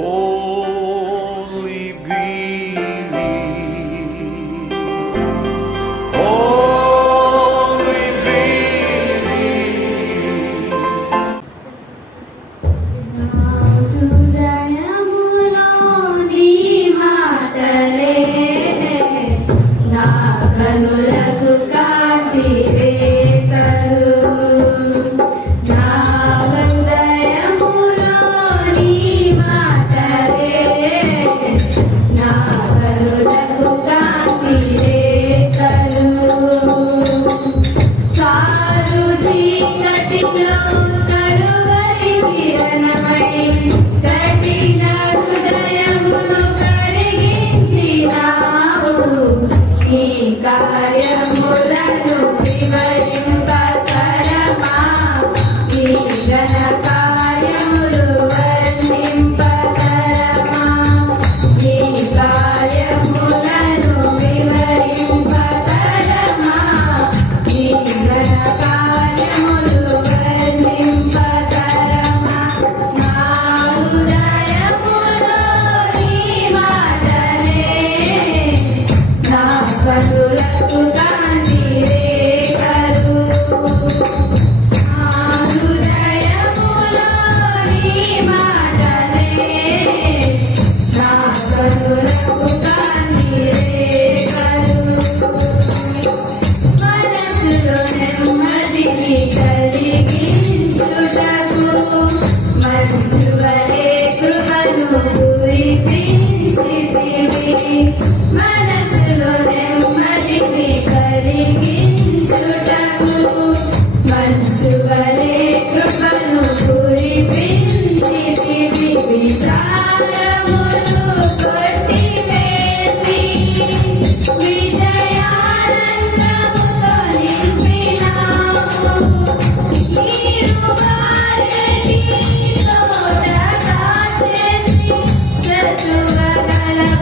Only believe. Only believe. నా కనులకు Now. Thank you.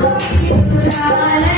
Hare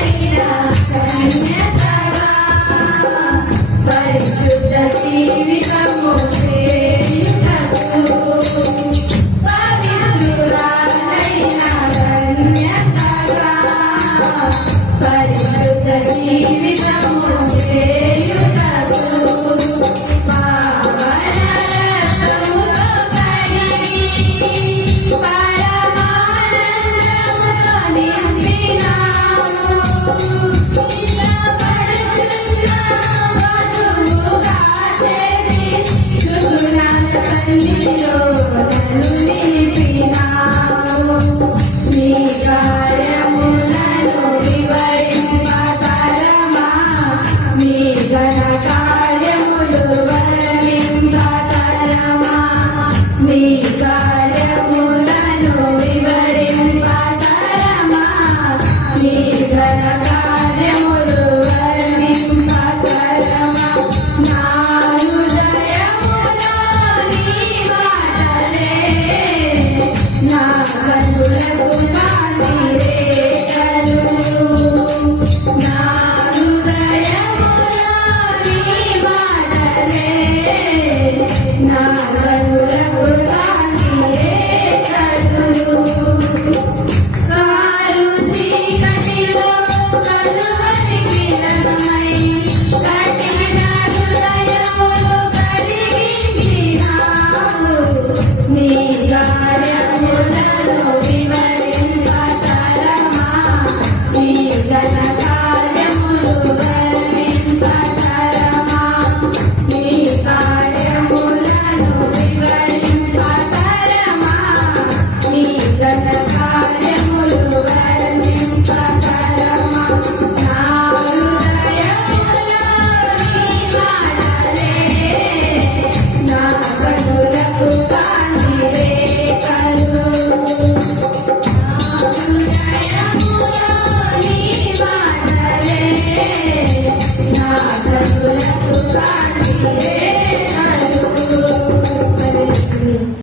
Thank you.